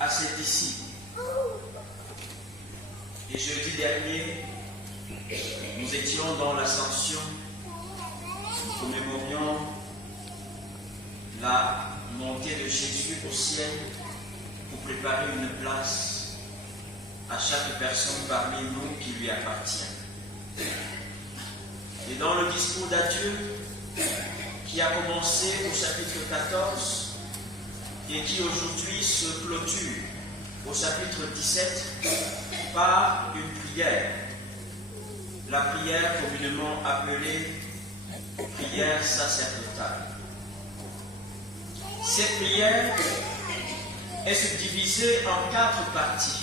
à ses disciples. Et jeudi dernier, nous étions dans l'Ascension, nous commémorions la montée de Jésus au ciel pour préparer une place à chaque personne parmi nous qui lui appartient. Et dans le discours d'adieu qui a commencé au chapitre 14 et qui aujourd'hui se clôture au chapitre 17 par une prière, la prière communément appelée prière sacerdotale. Cette prière est subdivisée en 4 parties.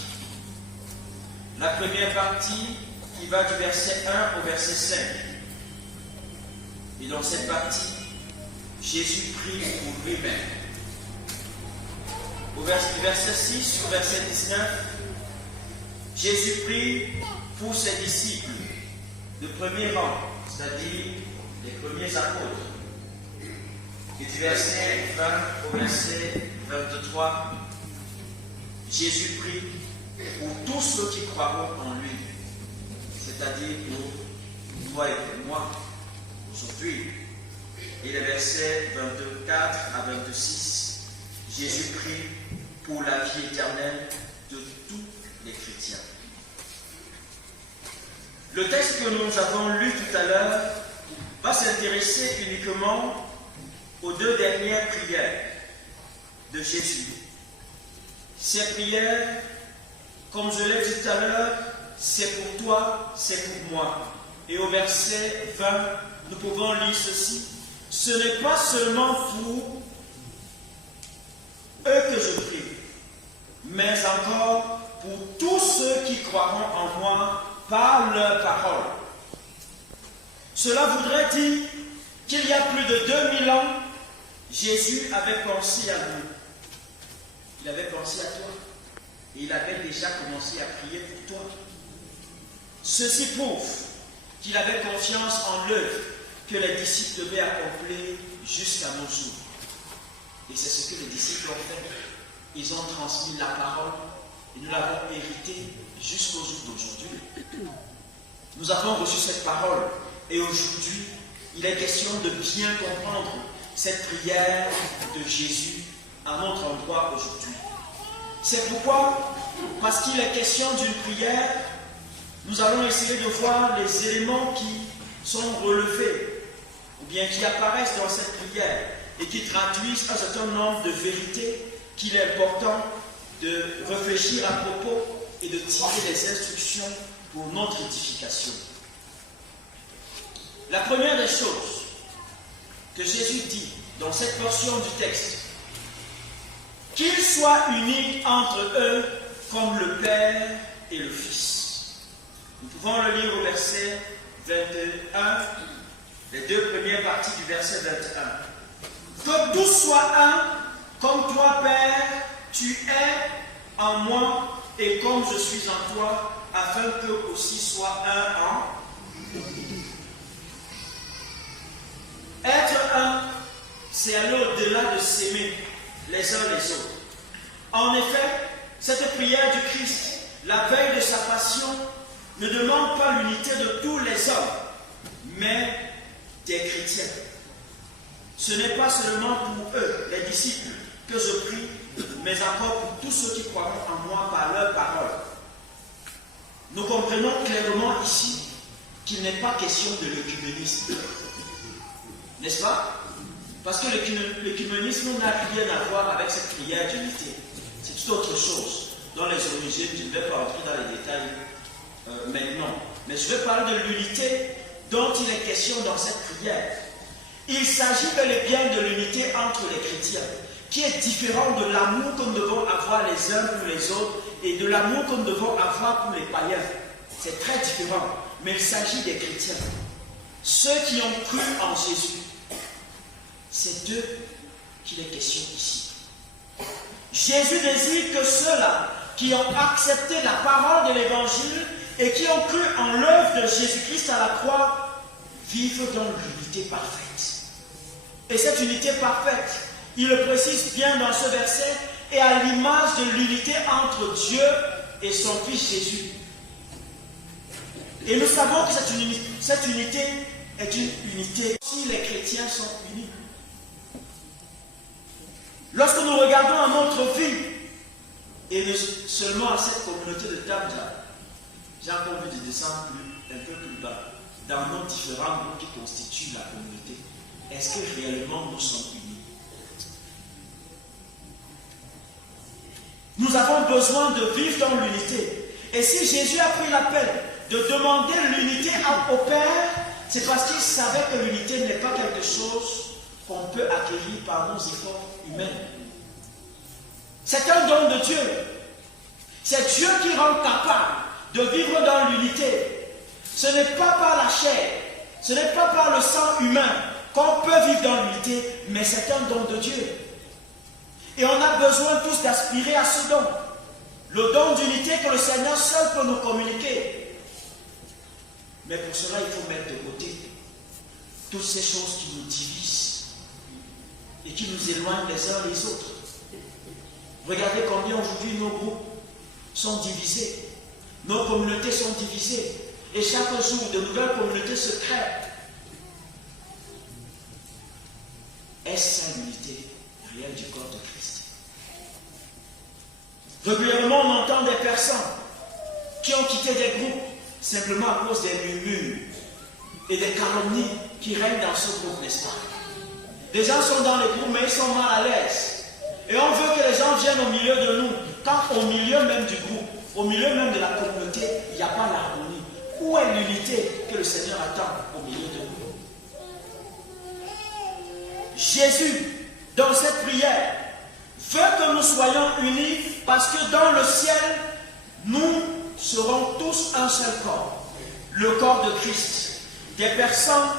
La première partie qui va du verset 1 au verset 5. Et dans cette partie, Jésus prie pour lui-même. Au verset 6 au verset 19, Jésus prie pour ses disciples de premier rang, c'est-à-dire les premiers apôtres. Et du verset 20 au verset 23, Jésus prie pour tous ceux qui croiront en lui, c'est-à-dire pour toi et pour moi, aujourd'hui. Et les versets 24 à 26, Jésus prie pour la vie éternelle de tous les chrétiens. Le texte que nous avons lu tout à l'heure va s'intéresser uniquement aux 2 dernières prières de Jésus. Ces prières, comme je l'ai dit tout à l'heure, c'est pour toi, c'est pour moi. Et au verset 20, nous pouvons lire ceci. Ce n'est pas seulement pour eux que je prie, mais encore pour tous ceux qui croiront en moi par leur parole. Cela voudrait dire qu'il y a plus de 2000 ans, Jésus avait pensé à nous. Il avait pensé à toi. Et il avait déjà commencé à prier pour toi. Ceci prouve qu'il avait confiance en l'œuvre que les disciples devaient accomplir jusqu'à nos jours. Et c'est ce que les disciples ont fait. Ils ont transmis la parole et nous l'avons héritée jusqu'au jour d'aujourd'hui. Nous avons reçu cette parole et aujourd'hui, il est question de bien comprendre cette prière de Jésus à notre endroit aujourd'hui. C'est pourquoi, parce qu'il est question d'une prière, nous allons essayer de voir les éléments qui sont relevés ou bien qui apparaissent dans cette prière et qui traduisent un certain nombre de vérités qu'il est important de réfléchir à propos et de tirer des instructions pour notre édification. La première des choses que Jésus dit dans cette portion du texte, qu'ils soient unis entre eux comme le Père et le Fils. Nous pouvons le lire au verset 21, les 2 premières parties du verset 21. Que tous soient un, comme toi, Père, tu es en moi et comme je suis en toi, afin qu'eux aussi soient un en. Être un, c'est aller au-delà de s'aimer les uns les autres. En effet, cette prière du Christ, la veille de sa passion, ne demande pas l'unité de tous les hommes, mais des chrétiens. Ce n'est pas seulement pour eux, les disciples, que je prie, mais encore pour tous ceux qui croiront en moi par leur parole. Nous comprenons clairement ici qu'il n'est pas question de l'œcuménisme. N'est-ce pas? Parce que l'œcuménisme n'a rien à voir avec cette prière d'unité. C'est tout autre chose. Dans les origines, je ne vais pas entrer dans les détails maintenant. Mais je vais parler de l'unité dont il est question dans cette prière. Il s'agit bel et bien de l'unité entre les chrétiens, qui est différent de l'amour que nous devons avoir les uns pour les autres et de l'amour que nous devons avoir pour les païens. C'est très différent. Mais il s'agit des chrétiens. Ceux qui ont cru en Jésus. C'est d'eux qu'il est question ici. Jésus désire que ceux-là qui ont accepté la parole de l'Évangile et qui ont cru en l'œuvre de Jésus-Christ à la croix vivent dans l'unité parfaite. Et cette unité parfaite, il le précise bien dans ce verset, et à l'image de l'unité entre Dieu et son Fils Jésus. Et nous savons que cette unité est une unité si les chrétiens sont unis. Lorsque nous regardons à notre vie, et seulement à cette communauté de Tabja, j'ai encore envie de descendre un peu plus bas, dans nos différents groupes qui constituent la communauté, est-ce que réellement nous sommes unis? Nous avons besoin de vivre dans l'unité. Et si Jésus a pris la peine de demander l'unité au Père, c'est parce qu'il savait que l'unité n'est pas quelque chose qu'on peut acquérir par nos efforts humains. C'est un don de Dieu. C'est Dieu qui rend capable de vivre dans l'unité. Ce n'est pas par la chair, ce n'est pas par le sang humain qu'on peut vivre dans l'unité, mais c'est un don de Dieu. Et on a besoin tous d'aspirer à ce don. Le don d'unité que le Seigneur seul peut nous communiquer. Mais pour cela, il faut mettre de côté toutes ces choses qui nous divisent et qui nous éloignent les uns les autres. Regardez combien aujourd'hui nos groupes sont divisés. Nos communautés sont divisées. Et chaque jour, de nouvelles communautés se créent. Est-ce ça l'unité réelle du corps de Christ? Régulièrement, on entend des personnes qui ont quitté des groupes simplement à cause des murmures et des calomnies qui règnent dans ce groupe, n'est-ce pas? Des gens sont dans les groupes, mais ils sont mal à l'aise. Et on veut que les gens viennent au milieu de nous, quand au milieu même du groupe, au milieu même de la communauté, il n'y a pas l'harmonie. Où est l'unité que le Seigneur attend au milieu de nous? Jésus, dans cette prière, veut que nous soyons unis parce que dans le ciel, nous serons tous un seul corps. Le corps de Christ. Des personnes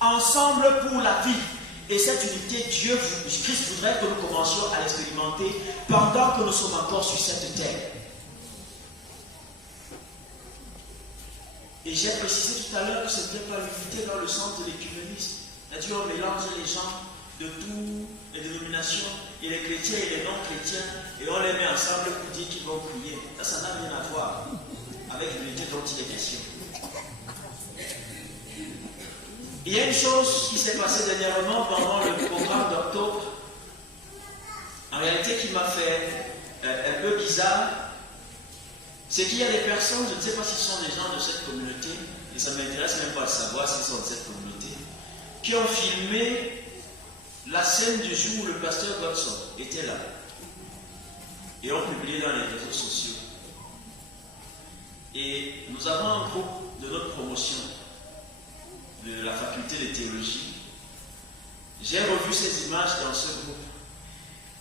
ensemble pour la vie. Et cette unité, Christ voudrait que nous commencions à l'expérimenter pendant que nous sommes encore sur cette terre. Et j'ai précisé tout à l'heure que ce n'était pas l'unité dans le sens de l'écuménisme. C'est-à-dire on mélange les gens de toutes les dénominations, et les chrétiens et les non-chrétiens, et on les met ensemble pour dire qu'ils vont prier. Ça n'a rien à voir avec l'unité dont il est question. Il y a une chose qui s'est passée dernièrement pendant le programme d'octobre, en réalité qui m'a fait un peu bizarre, c'est qu'il y a des personnes, je ne sais pas si ce sont des gens de cette communauté, et ça ne m'intéresse même pas de savoir s'ils sont de cette communauté, qui ont filmé la scène du jour où le pasteur Godson était là, et ont publié dans les réseaux sociaux. Et nous avons un groupe de notre promotion, de la faculté de théologie. J'ai revu ces images dans ce groupe.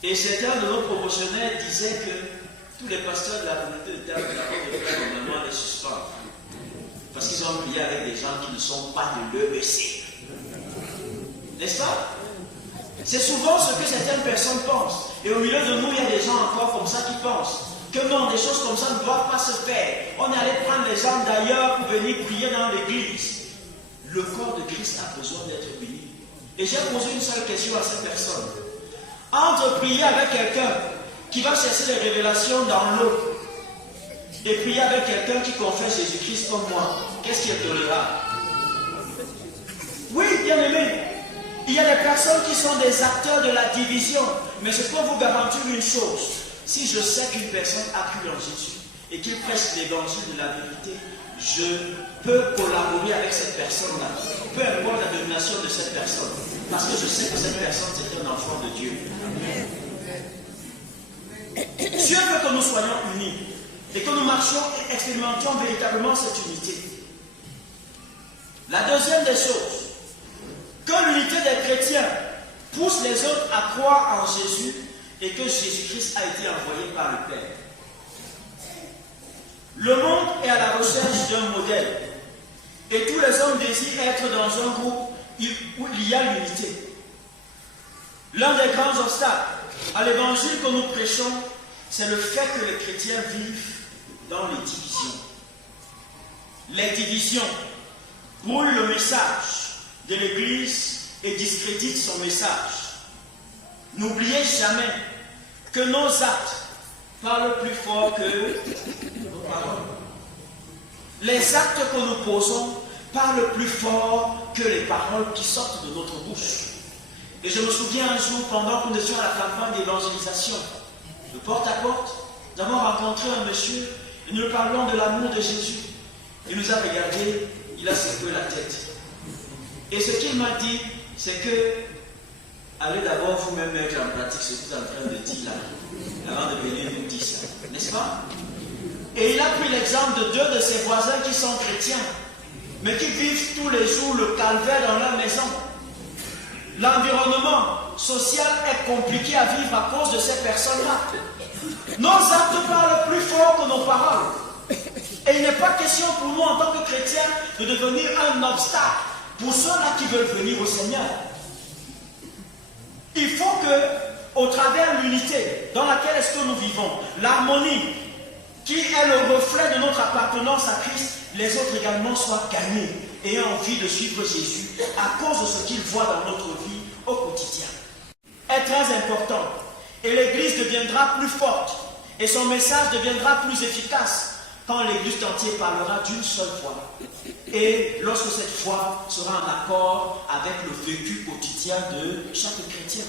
Et certains de nos promotionnaires disaient que tous les pasteurs de la communauté de terre de la Côte de Frère, normalement, les suspendent. Parce qu'ils ont prié avec des gens qui ne sont pas de l'EEC. N'est-ce pas? C'est souvent ce que certaines personnes pensent. Et au milieu de nous, il y a des gens encore comme ça qui pensent que non, des choses comme ça ne doivent pas se faire. On est allé prendre des gens d'ailleurs pour venir prier dans l'église. Le corps de Christ a besoin d'être uni. Et j'ai posé une seule question à cette personne. Entre prier avec quelqu'un qui va chercher les révélations dans l'eau et prier avec quelqu'un qui confesse Jésus-Christ comme moi, qu'est-ce qui est tolérable? Oui, bien aimé. Il y a des personnes qui sont des acteurs de la division. Mais je peux vous garantir une chose. Si je sais qu'une personne a cru en Jésus et qu'il prêche l'évangile de la vérité, je peux collaborer avec cette personne-là, peu importe la dénomination de cette personne, parce que je sais que cette personne c'est un enfant de Dieu. Dieu veut que nous soyons unis et que nous marchions et expérimentions véritablement cette unité. La deuxième des choses, que l'unité des chrétiens pousse les autres à croire en Jésus et que Jésus-Christ a été envoyé par le Père. Le monde est à la recherche d'un modèle et tous les hommes désirent être dans un groupe où il y a l'unité. L'un des grands obstacles à l'évangile que nous prêchons, c'est le fait que les chrétiens vivent dans les divisions. Les divisions brûlent le message de l'Église et discréditent son message. N'oubliez jamais que nos actes parlent plus fort que nos paroles. Les actes que nous posons parlent plus fort que les paroles qui sortent de notre bouche. Et je me souviens un jour, pendant que nous étions à la campagne d'évangélisation, de porte à porte, nous avons rencontré un monsieur et nous parlons de l'amour de Jésus. Il nous a regardé, il a secoué la tête. Et ce qu'il m'a dit, c'est que allez d'abord vous-même mettre en pratique ce que vous êtes en train de dire là, avant de venir nous dire ça, n'est-ce pas? Et il a pris l'exemple de deux de ses voisins qui sont chrétiens, mais qui vivent tous les jours le calvaire dans leur maison. L'environnement social est compliqué à vivre à cause de ces personnes-là. Nos actes parlent plus fort que nos paroles. Et il n'est pas question pour nous en tant que chrétiens de devenir un obstacle pour ceux-là qui veulent venir au Seigneur. Il faut que, au travers de l'unité dans laquelle est-ce que nous vivons, l'harmonie qui est le reflet de notre appartenance à Christ, les autres également soient gagnés et aient envie de suivre Jésus à cause de ce qu'ils voient dans notre vie au quotidien. Est très important et l'Église deviendra plus forte et son message deviendra plus efficace quand l'Église entière parlera d'une seule voix et lorsque cette voix sera en accord avec le vécu quotidien de chaque chrétien.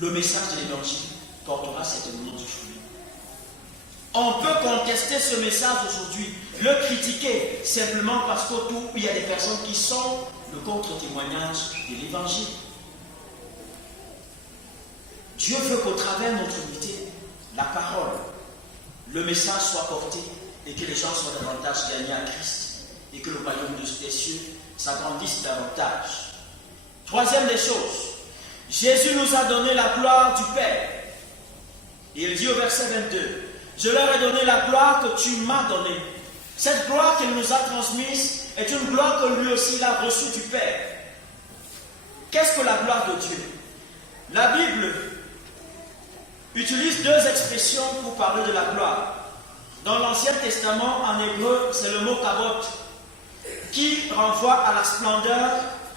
Le message de l'Évangile portera certainement du fruit. On peut contester ce message aujourd'hui, le critiquer simplement parce qu'autour il y a des personnes qui sont le contre-témoignage de l'Évangile. Dieu veut qu'au travers de notre unité, la parole, le message soit porté et que les gens soient davantage gagnés à Christ et que le royaume des cieux s'agrandisse davantage. Troisième des choses, Jésus nous a donné la gloire du Père. Et il dit au verset 22, « Je leur ai donné la gloire que tu m'as donnée. » Cette gloire qu'il nous a transmise est une gloire que lui aussi il a reçue du Père. Qu'est-ce que la gloire de Dieu? La Bible utilise deux expressions pour parler de la gloire. Dans l'Ancien Testament, en hébreu, c'est le mot kavod, qui renvoie à la splendeur,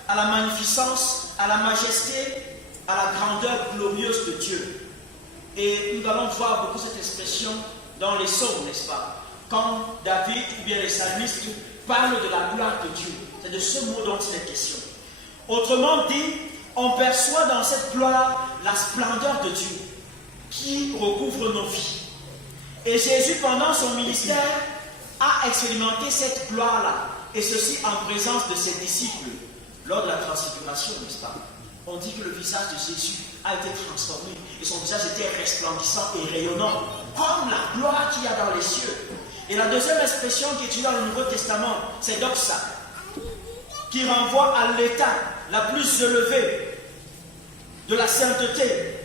à la magnificence, à la majesté, à la grandeur glorieuse de Dieu. Et nous allons voir beaucoup cette expression dans les psaumes, n'est-ce pas? Quand David ou bien les psalmistes parlent de la gloire de Dieu, c'est de ce mot dont il est question. Autrement dit, on perçoit dans cette gloire la splendeur de Dieu qui recouvre nos vies. Et Jésus, pendant son ministère, a expérimenté cette gloire-là, et ceci en présence de ses disciples, lors de la transfiguration, n'est-ce pas? On dit que le visage de Jésus a été transformé, et son visage était resplendissant et rayonnant, comme la gloire qu'il y a dans les cieux. Et la deuxième expression qui est utilisée dans le Nouveau Testament, c'est doxa, qui renvoie à l'état la plus élevée de la sainteté,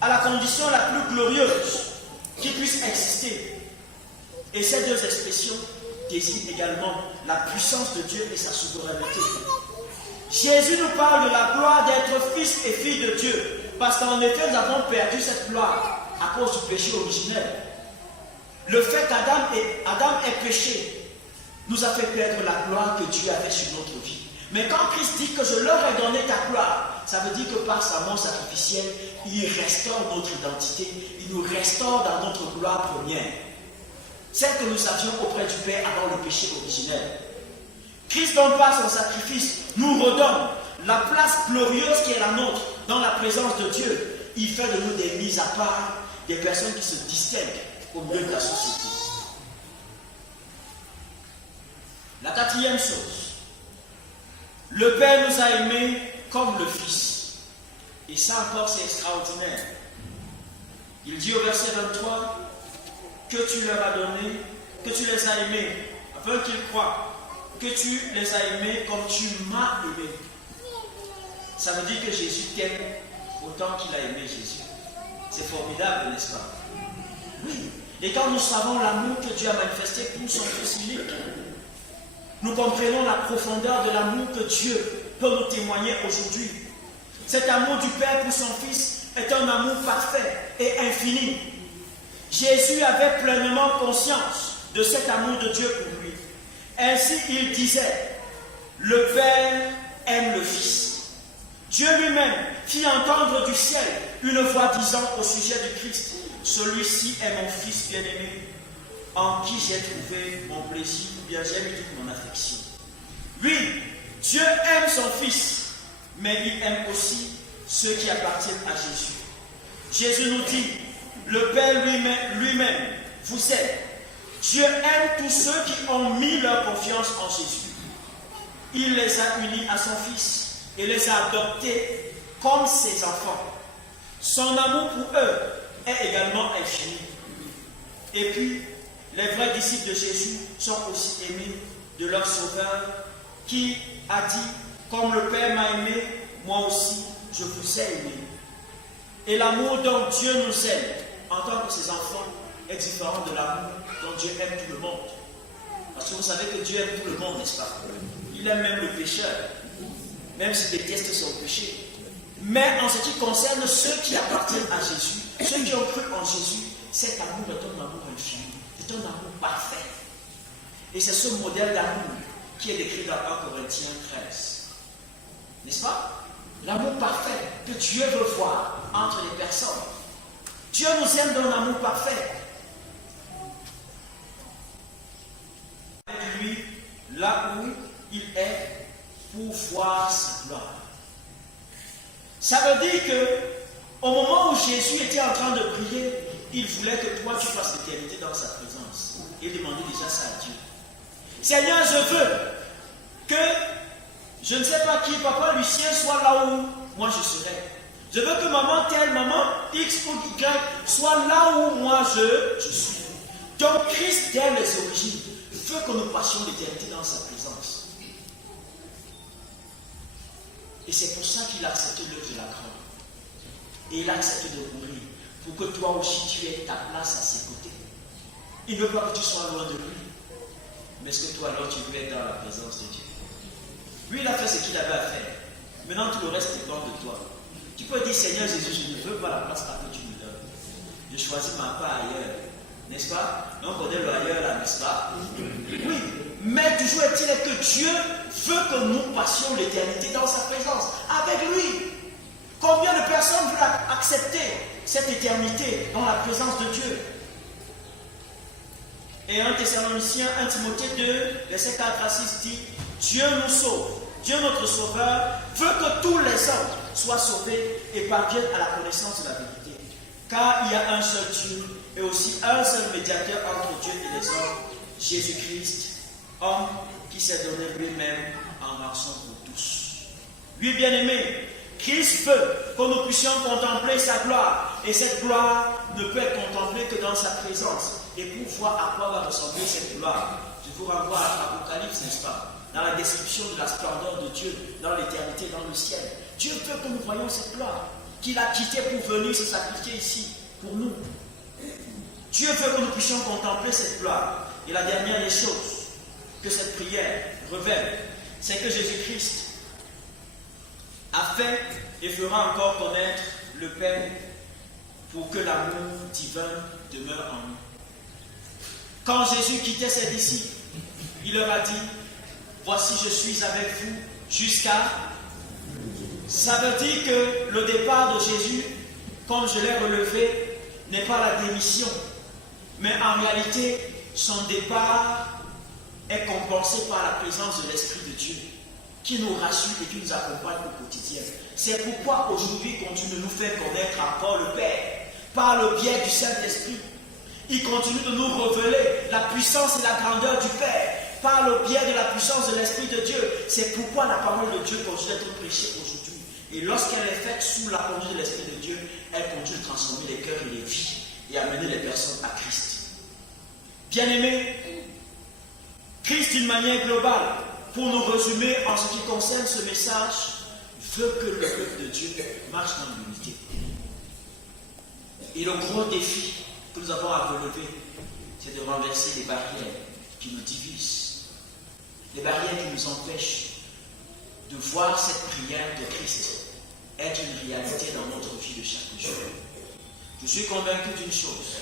à la condition la plus glorieuse qui puisse exister. Et ces deux expressions désignent également la puissance de Dieu et sa souveraineté. Jésus nous parle de la gloire d'être fils et fille de Dieu, parce qu'en effet nous avons perdu cette gloire à cause du péché originel. Le fait qu'Adam ait péché nous a fait perdre la gloire que Dieu avait sur notre vie. Mais quand Christ dit que je leur ai donné ta gloire, ça veut dire que par sa mort sacrificielle, il restaure notre identité, il nous restaure dans notre gloire première, celle que nous avions auprès du Père avant le péché originel. Christ, donc par son sacrifice, nous redonne la place glorieuse qui est la nôtre dans la présence de Dieu. Il fait de nous des mises à part, des personnes qui se distinguent au milieu de la société. La quatrième chose, le Père nous a aimés comme le Fils. Et ça encore c'est extraordinaire. Il dit au verset 23 que tu leur as donné, que tu les as aimés, afin qu'ils croient, que tu les as aimés comme tu m'as aimé. Ça veut dire que Jésus t'aime autant qu'il a aimé Jésus. C'est formidable, n'est-ce pas? Oui. Et quand nous savons l'amour que Dieu a manifesté pour son Fils unique, nous comprenons la profondeur de l'amour que Dieu peut nous témoigner aujourd'hui. Cet amour du Père pour son Fils est un amour parfait et infini. Jésus avait pleinement conscience de cet amour de Dieu pour lui. Ainsi, il disait, le Père aime le Fils. Dieu lui-même fit entendre du ciel une voix disant au sujet du Christ, celui-ci est mon Fils bien-aimé, en qui j'ai trouvé mon plaisir, ou bien j'ai mis toute mon affection. Oui, Dieu aime son Fils, mais il aime aussi ceux qui appartiennent à Jésus. Jésus nous dit, le Père lui-même vous aime. Dieu aime tous ceux qui ont mis leur confiance en Jésus. Il les a unis à son Fils et les a adoptés comme ses enfants. Son amour pour eux est également infini. Et puis, les vrais disciples de Jésus sont aussi aimés de leur Sauveur qui a dit, comme le Père m'a aimé, moi aussi je vous ai aimé. Et l'amour dont Dieu nous aime en tant que ses enfants est différent de l'amour dont Dieu aime tout le monde. Parce que vous savez que Dieu aime tout le monde, n'est-ce pas? Il aime même le pécheur, même s'il déteste son péché. Mais en ce qui concerne ceux qui appartiennent à Jésus, ceux qui ont cru en Jésus, cet amour est un amour infini, c'est un amour parfait. Et c'est ce modèle d'amour qui est décrit dans 1 Corinthiens 13. N'est-ce pas? L'amour parfait que Dieu veut voir entre les personnes. Dieu nous aime d'un amour parfait. Avec lui, là où il est, pour voir sa gloire. Ça veut dire que au moment où Jésus était en train de prier, il voulait que toi tu fasses l'éternité dans sa présence. Il demandait déjà ça à Dieu. Seigneur, je veux que, je ne sais pas qui, papa Lucien soit là où moi je serai. Je veux que maman telle, maman X ou Y soit là où moi je suis. Donc Christ, dès les origines, veut que nous passions l'éternité dans sa présence. Et c'est pour ça qu'il a accepté l'œuvre de la croix. Et il a accepté de mourir pour que toi aussi tu aies ta place à ses côtés. Il ne veut pas que tu sois loin de lui. Mais est-ce que toi alors tu veux être dans la présence de Dieu? Lui il a fait ce qu'il avait à faire. Maintenant tout le reste dépend de toi. Tu peux dire Seigneur Jésus, je ne veux pas la place que tu me donnes. Je choisis ma part ailleurs. N'est-ce pas? Donc on connaît le ailleurs là, n'est-ce pas? Oui. Mais toujours est-il que Dieu veut que nous passions l'éternité dans sa présence, avec lui. Combien de personnes veulent accepter cette éternité dans la présence de Dieu? Et 1 Thessaloniciens, 1 Timothée 2, verset 4 à 6 dit, Dieu nous sauve, Dieu notre Sauveur veut que tous les hommes soient sauvés et parviennent à la connaissance de la vérité. Car il y a un seul Dieu et aussi un seul médiateur entre Dieu et les hommes, Jésus-Christ, homme qui s'est donné lui-même en rançon pour tous. Lui bien-aimé, Christ veut que nous puissions contempler sa gloire. Et cette gloire ne peut être contemplée que dans sa présence. Et pour voir à quoi va ressembler cette gloire, je vous renvoie à l'Apocalypse, n'est-ce pas? Dans la description de la splendeur de Dieu, dans l'éternité, dans le ciel. Dieu veut que nous voyions cette gloire, qu'il a quittée pour venir se sacrifier ici, pour nous. Dieu veut que nous puissions contempler cette gloire. Et la dernière des choses que cette prière révèle, c'est que Jésus-Christ a fait et fera encore connaître le Père pour que l'amour divin demeure en nous. Quand Jésus quittait ses disciples, il leur a dit, voici je suis avec vous jusqu'à... Ça veut dire que le départ de Jésus, comme je l'ai relevé, n'est pas la démission, mais en réalité, son départ est compensé par la présence de l'Esprit de Dieu, qui nous rassure et qui nous accompagne au quotidien. C'est pourquoi aujourd'hui, il continue de nous faire connaître encore le Père, par le biais du Saint-Esprit. Il continue de nous révéler la puissance et la grandeur du Père, par le biais de la puissance de l'Esprit de Dieu. C'est pourquoi la parole de Dieu continue d'être prêchée aujourd'hui. Et lorsqu'elle est faite sous la conduite de l'Esprit de Dieu, elle continue de transformer les cœurs et les vies et amener les personnes à Christ. Bien-aimés, Christ d'une manière globale, pour nous résumer en ce qui concerne ce message, veut que le peuple de Dieu marche dans l'unité. Et le gros défi que nous avons à relever, c'est de renverser les barrières qui nous divisent, les barrières qui nous empêchent de voir cette prière de Christ être une réalité dans notre vie de chaque jour. Je suis convaincu d'une chose,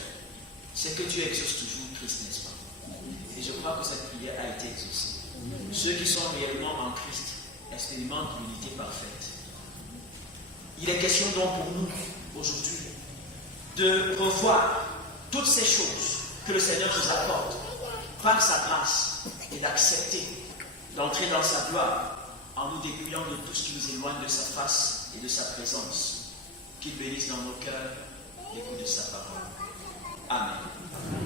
c'est que Dieu exauce toujours Christ, n'est-ce pas? Et je crois que cette prière a été exaucée. Ceux qui sont réellement en Christ expérimentent l'unité parfaite. Il est question donc pour nous, aujourd'hui, de revoir toutes ces choses que le Seigneur nous accorde par sa grâce et d'accepter d'entrer dans sa gloire en nous dépouillant de tout ce qui nous éloigne de sa face et de sa présence. Qu'il bénisse dans nos cœurs l'écoute de sa parole. Amen.